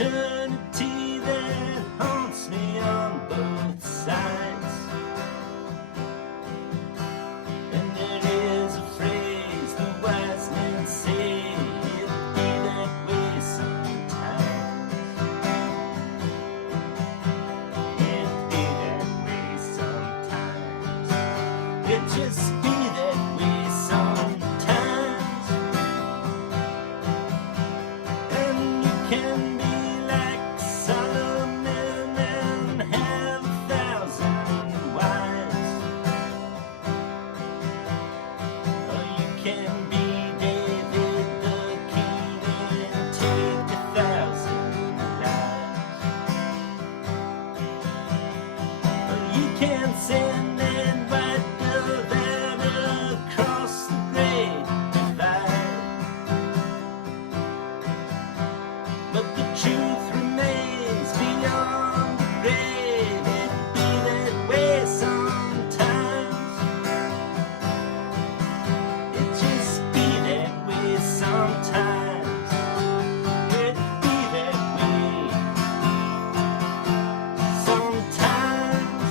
eternity that haunts me on both sides. And there is a phrase the wise men say, it'll be that way sometimes. It'll be that way sometimes. It'll just be that way sometimes. And you can be like Solomon and have 1,000 wives, or you can be David the king and take 1,000 lives, or you can send that white dove out across the great divide. But the truth remains beyond the grave. It'd be that way sometimes. It'd just be that way sometimes. It'd be that way sometimes.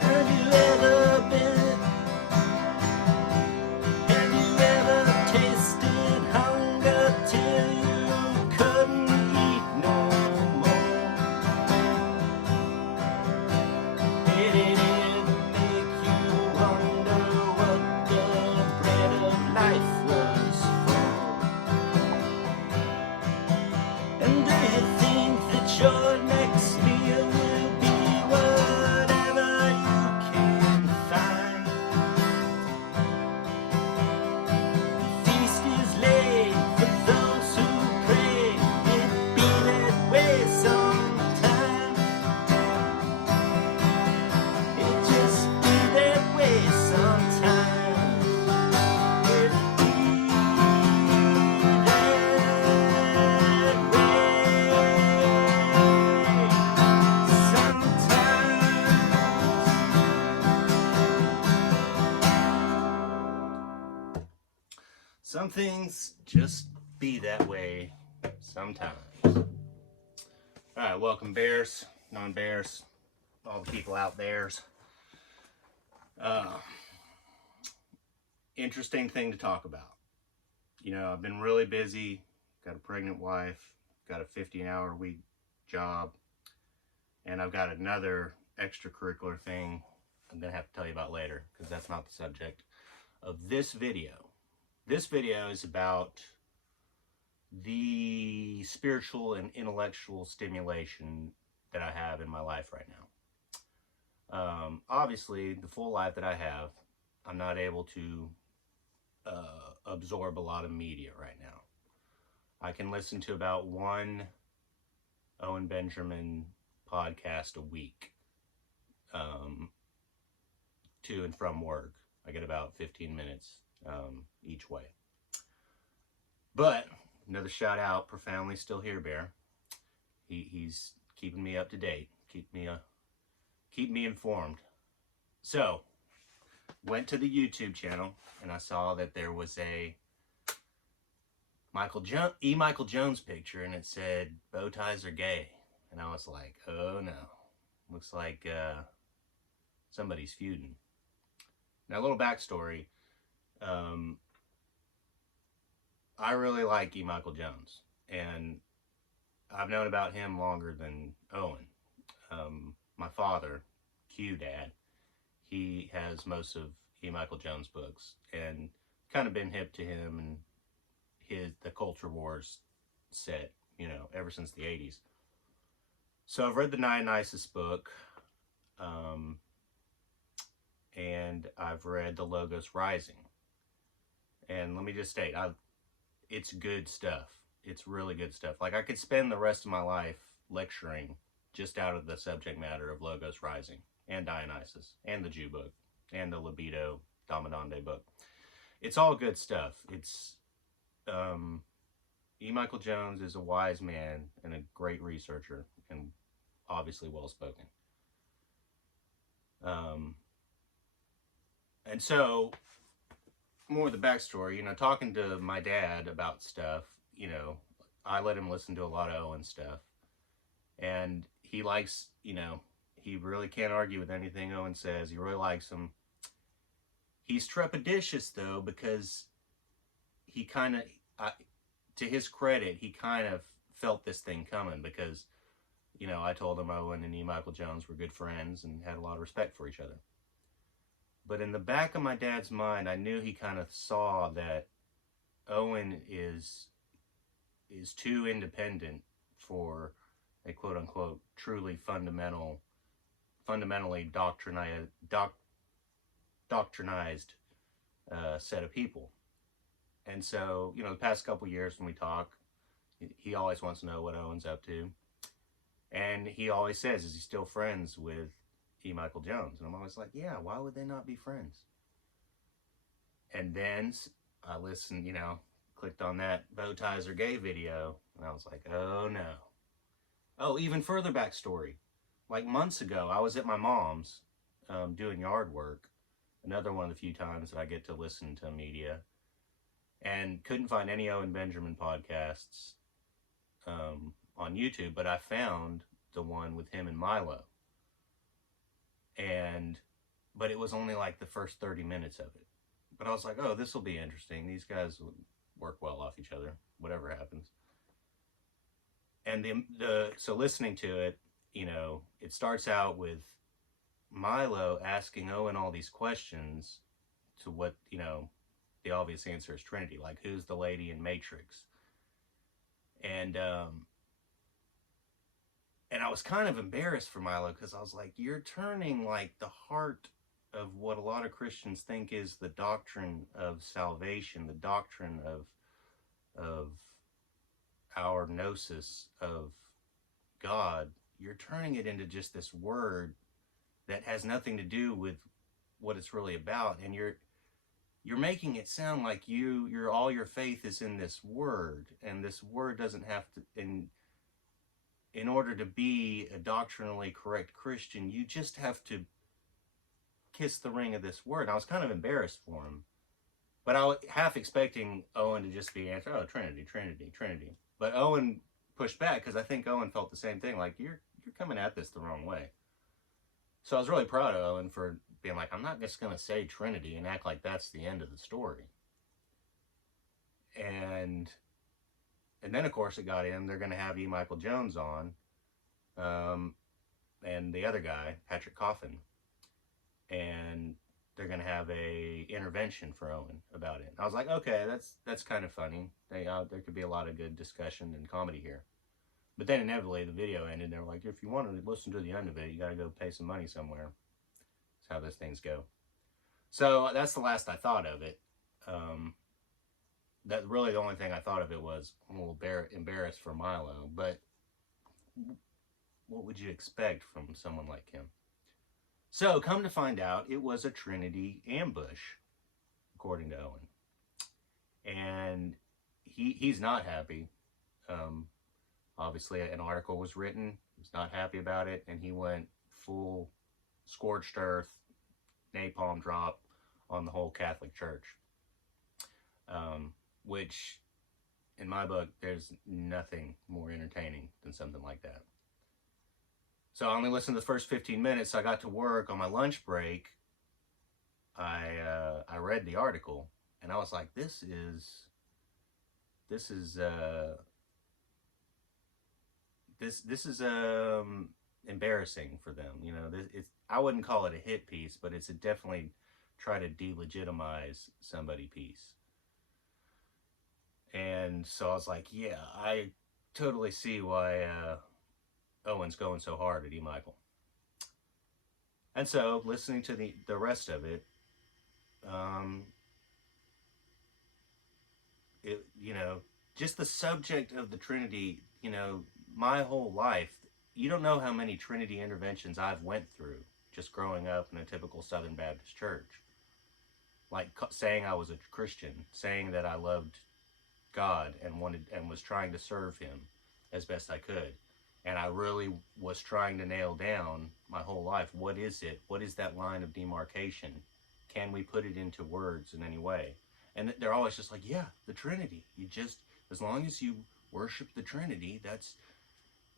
Have you ever been? Have you ever tasted hunger till you couldn't eat no more? Did it ever make you wonder what the bread of life was for? And do you think that your next meal will be whatever you can find? Feast is laid for those who pray. It be that way sometimes. It just be that way sometimes. It be that way sometimes. Some things just be that way sometimes. All right, welcome bears, non-bears, all the people out there's. Interesting thing to talk about. You know, I've been really busy, got a pregnant wife, got a 15-hour-a-week job, and I've got another extracurricular thing I'm gonna have to tell you about later, because that's not the subject of this video. This video is about the spiritual and intellectual stimulation that I have in my life right now. Obviously, the full life that I have, I'm not able to absorb a lot of media right now. I can listen to about one Owen Benjamin podcast a week, to and from work. I get about 15 minutes each way. But another shout out, Profoundly Still Here Bear. He's keeping me up to date, keep me informed. So went to the YouTube channel and I saw that there was a Michael Jones picture, and it said bow ties are gay, and I was like, oh no, looks like somebody's feuding. Now, a little backstory. I really like E. Michael Jones, and I've known about him longer than Owen. My father, Q Dad, he has most of E. Michael Jones books, and kind of been hip to him and the Culture Wars set, you know, ever since the 80s. So I've read the Nine Nicest book, and I've read The Logos Rising. And let me just state, it's good stuff. It's really good stuff. Like, I could spend the rest of my life lecturing just out of the subject matter of Logos Rising, and Dionysus, and the Jew book, and the Libido Dominande book. It's all good stuff. It's, E. Michael Jones is a wise man and a great researcher, and obviously well-spoken. And so, more of the backstory, you know, talking to my dad about stuff, you know, I let him listen to a lot of Owen stuff, and he likes, he really can't argue with anything Owen says. He really likes him. He's trepidatious though, because he kind of, to his credit, he kind of felt this thing coming, because I told him Owen and E. Michael Jones were good friends and had a lot of respect for each other. But in the back of my dad's mind, I knew he kind of saw that Owen is too independent for a quote unquote truly fundamentally doctrinized set of people. And so, the past couple years when we talk, he always wants to know what Owen's up to. And he always says, is he still friends with E. Michael Jones? And I'm always like, yeah, why would they not be friends? And then I listened, clicked on that Bow Ties Are Gay video, and I was like, oh no. Oh, even further backstory. Like months ago, I was at my mom's doing yard work, another one of the few times that I get to listen to media, and couldn't find any Owen Benjamin podcasts on YouTube, but I found the one with him and Milo. But it was only like the first 30 minutes of it. But I was like, oh, this will be interesting. These guys will work well off each other, whatever happens. And so listening to it, it starts out with Milo asking Owen all these questions to what, the obvious answer is Trinity. Like, who's the lady in Matrix? And I was kind of embarrassed for Milo, because I was like, you're turning like the heart of what a lot of Christians think is the doctrine of salvation, the doctrine of our gnosis of God. You're turning it into just this word that has nothing to do with what it's really about, and you're making it sound like your all your faith is in this word, and this word doesn't have to. In order to be a doctrinally correct Christian, you just have to kiss the ring of this word. And I was kind of embarrassed for him, but I was half expecting Owen to just be answer, oh, Trinity, Trinity, Trinity. But Owen pushed back, because I think Owen felt the same thing. Like, you're coming at this the wrong way. So I was really proud of Owen for being like, I'm not just going to say Trinity and act like that's the end of the story. And then, of course, it got in. They're going to have E. Michael Jones on, and the other guy, Patrick Coffin. And they're going to have a intervention for Owen about it. I was like, okay, that's kind of funny. There could be a lot of good discussion and comedy here. But then inevitably the video ended, and they were like, if you want to listen to the end of it, you got to go pay some money somewhere. That's how those things go. So that's the last I thought of it. That really the only thing I thought of it was I'm a little embarrassed for Milo, but what would you expect from someone like him? So come to find out, it was a Trinity ambush, according to Owen. And he's not happy. Obviously, an article was written. He's not happy about it, and he went full scorched earth, napalm drop on the whole Catholic Church. Which, in my book, there's nothing more entertaining than something like that. So I only listened to the first 15 minutes. So I got to work on my lunch break. I read the article, and I was like, this is embarrassing for them. I wouldn't call it a hit piece, but it's a definitely try to delegitimize somebody piece. And so I was like, yeah, I totally see why Owen's going so hard at E. Michael. And so listening to the rest of it, just the subject of the Trinity, my whole life, you don't know how many Trinity interventions I've went through just growing up in a typical Southern Baptist church. Like saying I was a Christian, saying that I loved God and was trying to serve him as best I could. And I really was trying to nail down my whole life. What is it? What is that line of demarcation? Can we put it into words in any way? And they're always just like, yeah, the Trinity. You just, as long as you worship the Trinity.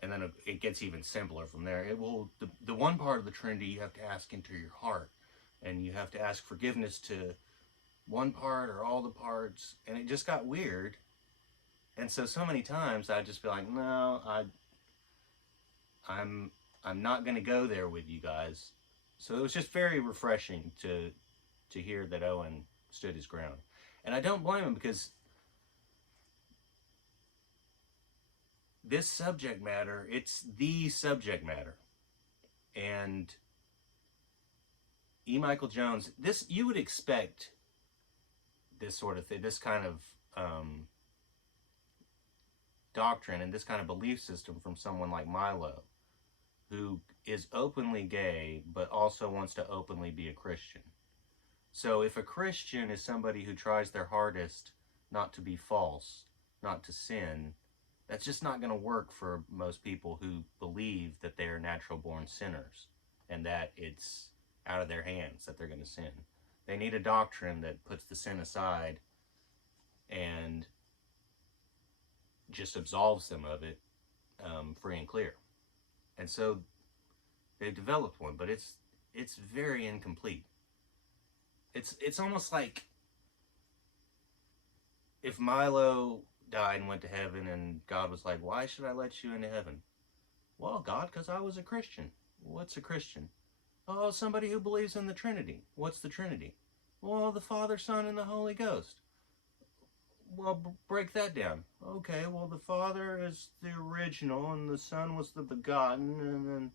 And then it gets even simpler from there. The one part of the Trinity you have to ask into your heart, and you have to ask forgiveness to one part or all the parts, and it just got weird. And so many times I'd just be like, no, I'm I'm not going to go there with you guys. So it was just very refreshing to hear that Owen stood his ground, and I don't blame him, because this subject matter, it's the subject matter. And E. Michael Jones, this, you would expect this sort of thing, this kind of doctrine and this kind of belief system from someone like Milo, who is openly gay but also wants to openly be a Christian. So if a Christian is somebody who tries their hardest not to be false, not to sin, that's just not going to work for most people who believe that they are natural born sinners and that it's out of their hands that they're going to sin. They need a doctrine that puts the sin aside and just absolves them of it, free and clear. And so they've developed one, but it's very incomplete. It's almost like if Milo died and went to heaven, and God was like, why should I let you into heaven? Well, God, because I was a Christian. What's a Christian? Oh, somebody who believes in the Trinity. What's the Trinity? Well, the Father, Son, and the Holy Ghost. Well, break that down. Okay, well, the Father is the original, and the Son was the begotten, and then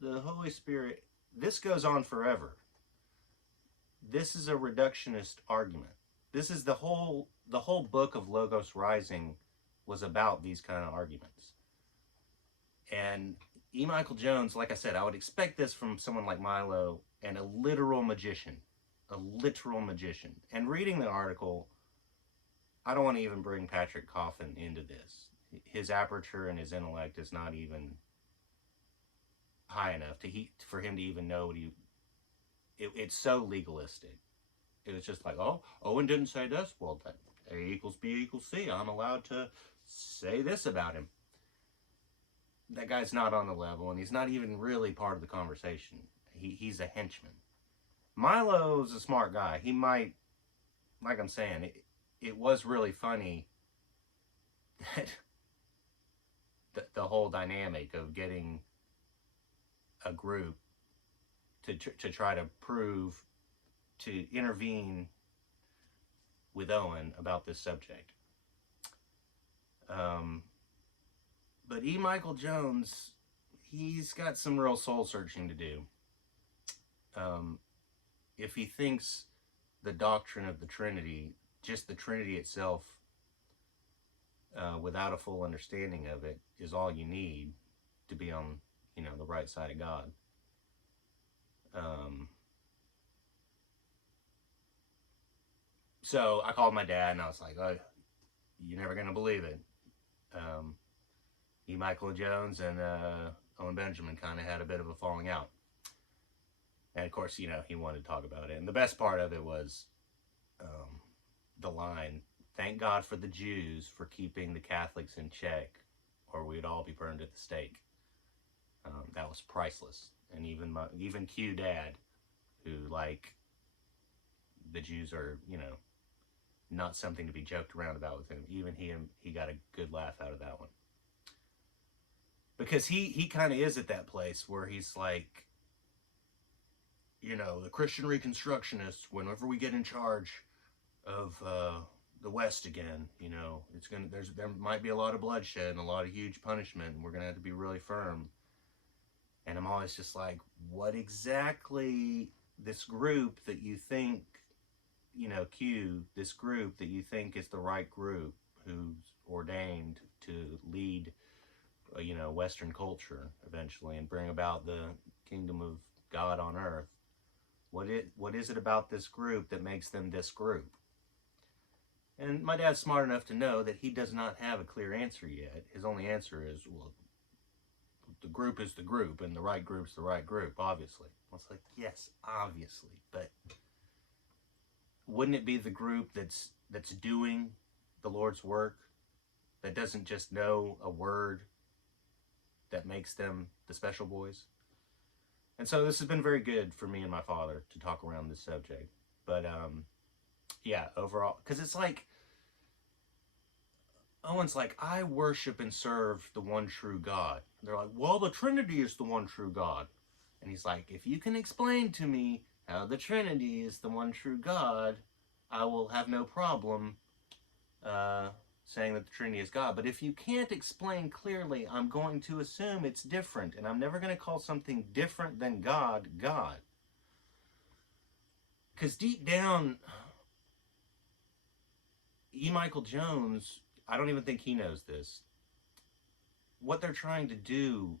the Holy Spirit. This goes on forever. This is a reductionist argument. This is the whole book of Logos Rising was about these kind of arguments. And E. Michael Jones, like I said, I would expect this from someone like Milo, and a literal magician. A literal magician. And reading the article, I don't want to even bring Patrick Coffin into this. His aperture and his intellect is not even high enough for him to even know what it's so legalistic. It was just like, oh, Owen didn't say this. Well, that A equals B equals C. I'm allowed to say this about him. That guy's not on the level, and he's not even really part of the conversation. He's a henchman. Milo's a smart guy. He might, like I'm saying, it was really funny that the whole dynamic of getting a group to try to prove, to intervene with Owen about this subject. But E. Michael Jones, he's got some real soul searching to do. If he thinks the doctrine of the Trinity, just the Trinity itself, without a full understanding of it, is all you need to be on, the right side of God. So I called my dad and I was like, oh, you're never going to believe it. E. Michael Jones and Owen Benjamin kind of had a bit of a falling out. And of course, he wanted to talk about it. And the best part of it was the line, thank God for the Jews for keeping the Catholics in check, or we'd all be burned at the stake. That was priceless. And even Q Dad, who, like, the Jews are, not something to be joked around about with him. Even he got a good laugh out of that one. Because he kind of is at that place where he's like, the Christian Reconstructionists, whenever we get in charge of the West again, there might be a lot of bloodshed and a lot of huge punishment, and we're going to have to be really firm. And I'm always just like, what exactly this group that you think, Q, this group that you think is the right group, who's ordained to lead, Western culture eventually and bring about the kingdom of God on earth, what is it about this group that makes them this group? And my dad's smart enough to know that he does not have a clear answer yet. His only answer is, well, the group is the group, and the right group's the right group, obviously. Well, it's like, yes, obviously, but wouldn't it be the group that's doing the Lord's work, that doesn't just know a word that makes them the special boys. And so this has been very good for me and my father to talk around this subject. But yeah, overall, because it's like, Owen's like, I worship and serve the one true God. They're like, well, the Trinity is the one true God. And he's like, if you can explain to me how the Trinity is the one true God, I will have no problem uh, saying that the Trinity is God. But if you can't explain clearly, I'm going to assume it's different. And I'm never going to call something different than God, God. Because deep down, E. Michael Jones, I don't even think he knows this. What they're trying to do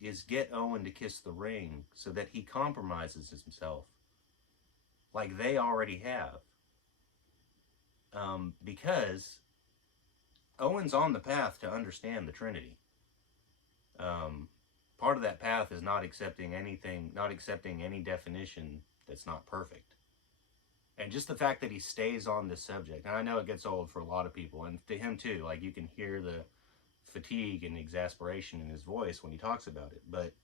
is get Owen to kiss the ring so that he compromises himself like they already have. Because Owen's on the path to understand the Trinity. Um, Part of that path is not accepting anything, not accepting any definition that's not perfect. And just the fact that he stays on this subject, and I know it gets old for a lot of people, and to him too, like you can hear the fatigue and exasperation in his voice when he talks about it, but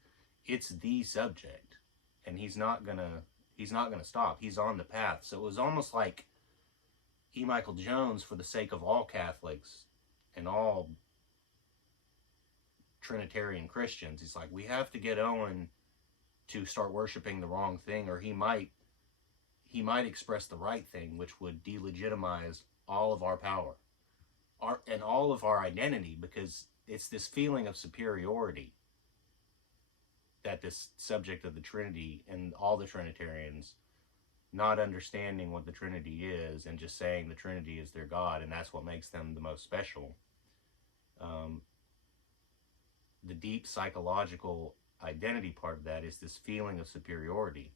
it's the subject, and he's not gonna stop. He's on the path. So it was almost like E. Michael Jones, for the sake of all Catholics and all Trinitarian Christians, he's like, we have to get Owen to start worshiping the wrong thing, or he might express the right thing, which would delegitimize all of our power, and all of our identity, because it's this feeling of superiority that this subject of the Trinity, and all the Trinitarians not understanding what the Trinity is and just saying the Trinity is their God and that's what makes them the most special. The deep psychological identity part of that is this feeling of superiority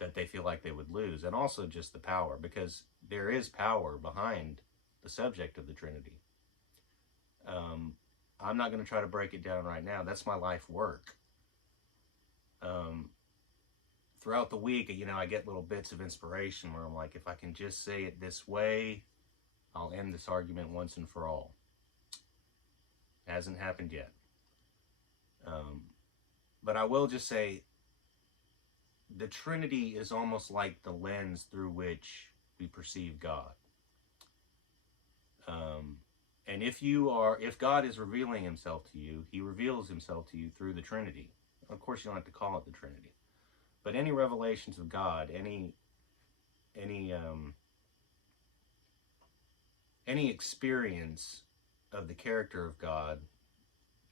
that they feel like they would lose, and also just the power, because there is power behind the subject of the Trinity. I'm not going to try to break it down right now. That's my life work. Throughout the week, I get little bits of inspiration where I'm like, if I can just say it this way, I'll end this argument once and for all. Hasn't happened yet. But I will just say, the Trinity is almost like the lens through which we perceive God. And if God is revealing himself to you, he reveals himself to you through the Trinity. Of course, you don't have to call it the Trinity, but any revelations of God, any experience of the character of God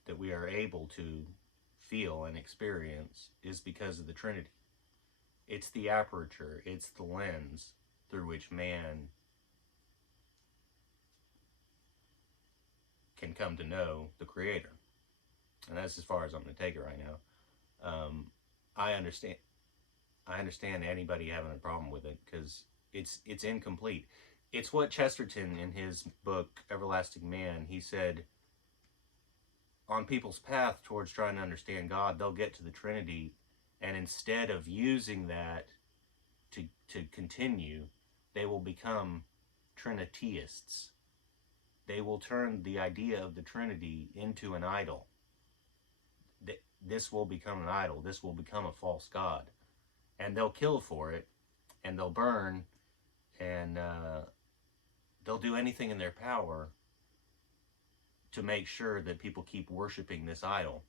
that we are able to feel and experience is because of the Trinity. It's the aperture, it's the lens through which man can come to know the Creator. And that's as far as I'm going to take it right now. I understand anybody having a problem with it, because it's incomplete. It's what Chesterton, in his book Everlasting Man, he said, on people's path towards trying to understand God, they'll get to the Trinity, and instead of using that to continue, they will become Triniteists. They will turn the idea of the Trinity into an idol. This will become an idol. This will become a false god. And they'll kill for it, and they'll burn, and they'll do anything in their power to make sure that people keep worshiping this idol.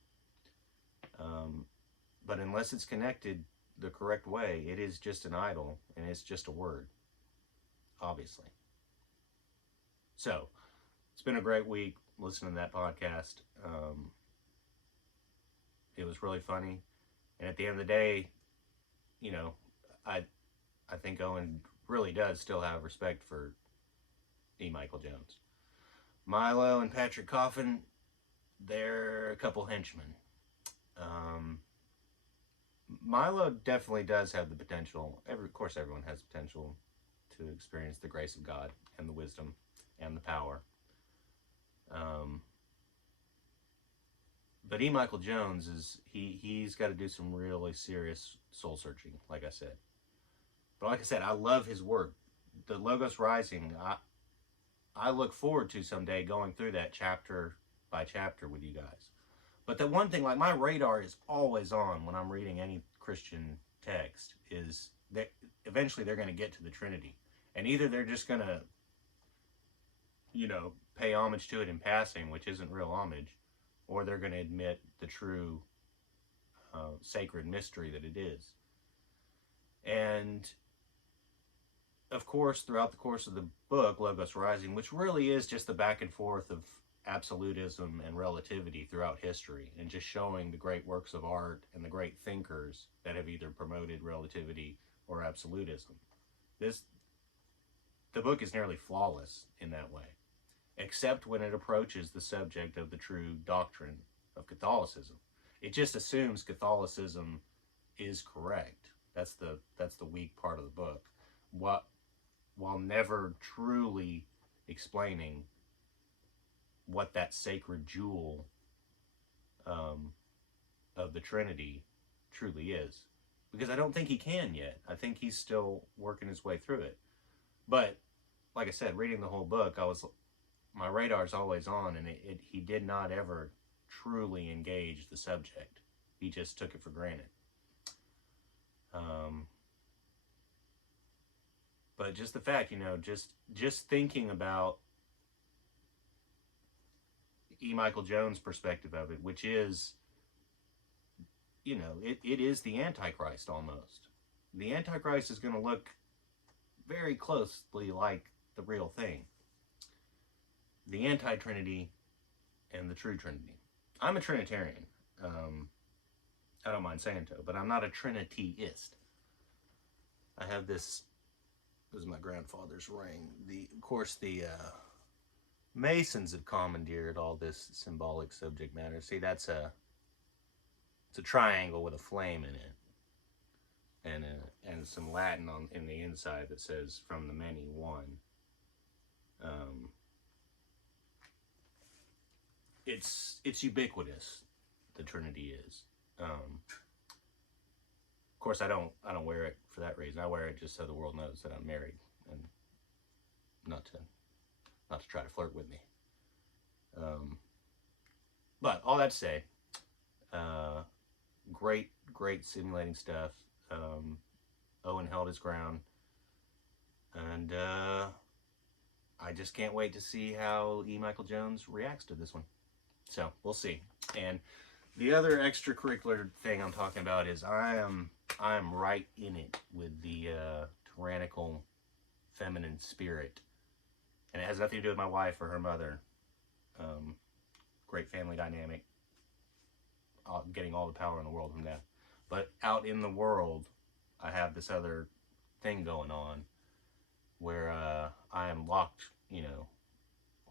But unless it's connected the correct way, it is just an idol, and it's just a word, obviously. So, it's been a great week listening to that podcast. It was really funny. And at the end of the day, I think Owen really does still have respect for E. Michael Jones. Milo and Patrick Coffin, they're a couple henchmen. Milo definitely does have the potential. Of course, everyone has potential to experience the grace of God and the wisdom and the power. But E. Michael Jones he's got to do some really serious soul searching, like I said. But like I said, I love his work. The Logos Rising, I look forward to someday going through that chapter by chapter with you guys. But the one thing, like, my radar is always on when I'm reading any Christian text, is that eventually they're going to get to the Trinity. And either they're just going to, pay homage to it in passing, which isn't real homage, or they're going to admit the true sacred mystery that it is. And of course, throughout the course of the book, Logos Rising, which really is just the back and forth of absolutism and relativity throughout history, and just showing the great works of art and the great thinkers that have either promoted relativity or absolutism. The book is nearly flawless in that way, except when it approaches the subject of the true doctrine of Catholicism. It just assumes Catholicism is correct. That's the weak part of the book, while never truly explaining what that sacred jewel of the Trinity truly is. Because I don't think he can yet. I think he's still working his way through it. But like I said, reading the whole book, my radar's always on, and he did not ever truly engage the subject. He just took it for granted. But just the fact, just thinking about E. Michael Jones' perspective of it, which is, it is the Antichrist almost. The Antichrist is going to look very closely like the real thing. The anti-Trinity and the true Trinity. I'm a Trinitarian. I don't mind saying so, but I'm not a Trinityist. I have this is my grandfather's ring. Of course, the Masons have commandeered all this symbolic subject matter. See, it's a triangle with a flame in it, and some Latin in the inside that says "from the many one." It's ubiquitous. The Trinity is. Of course, I don't wear it for that reason. I wear it just so the world knows that I'm married, and not to try to flirt with me. But all that to say, great simulating stuff. Owen held his ground, and I just can't wait to see how E. Michael Jones reacts to this one. So we'll see. And the other extracurricular thing I'm talking about is I'm right in it with the tyrannical feminine spirit, and it has nothing to do with my wife or her mother. Great family dynamic, getting all the power in the world from that. But out in the world, I have this other thing going on where I am locked,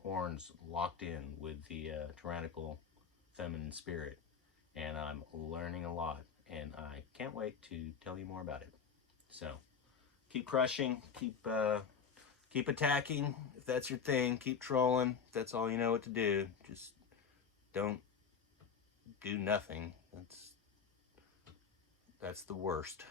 horns locked in with the tyrannical feminine spirit, and I'm learning a lot, and I can't wait to tell you more about it. So keep crushing, keep attacking if that's your thing, keep trolling if that's all you know what to do. Just don't do nothing. That's the worst.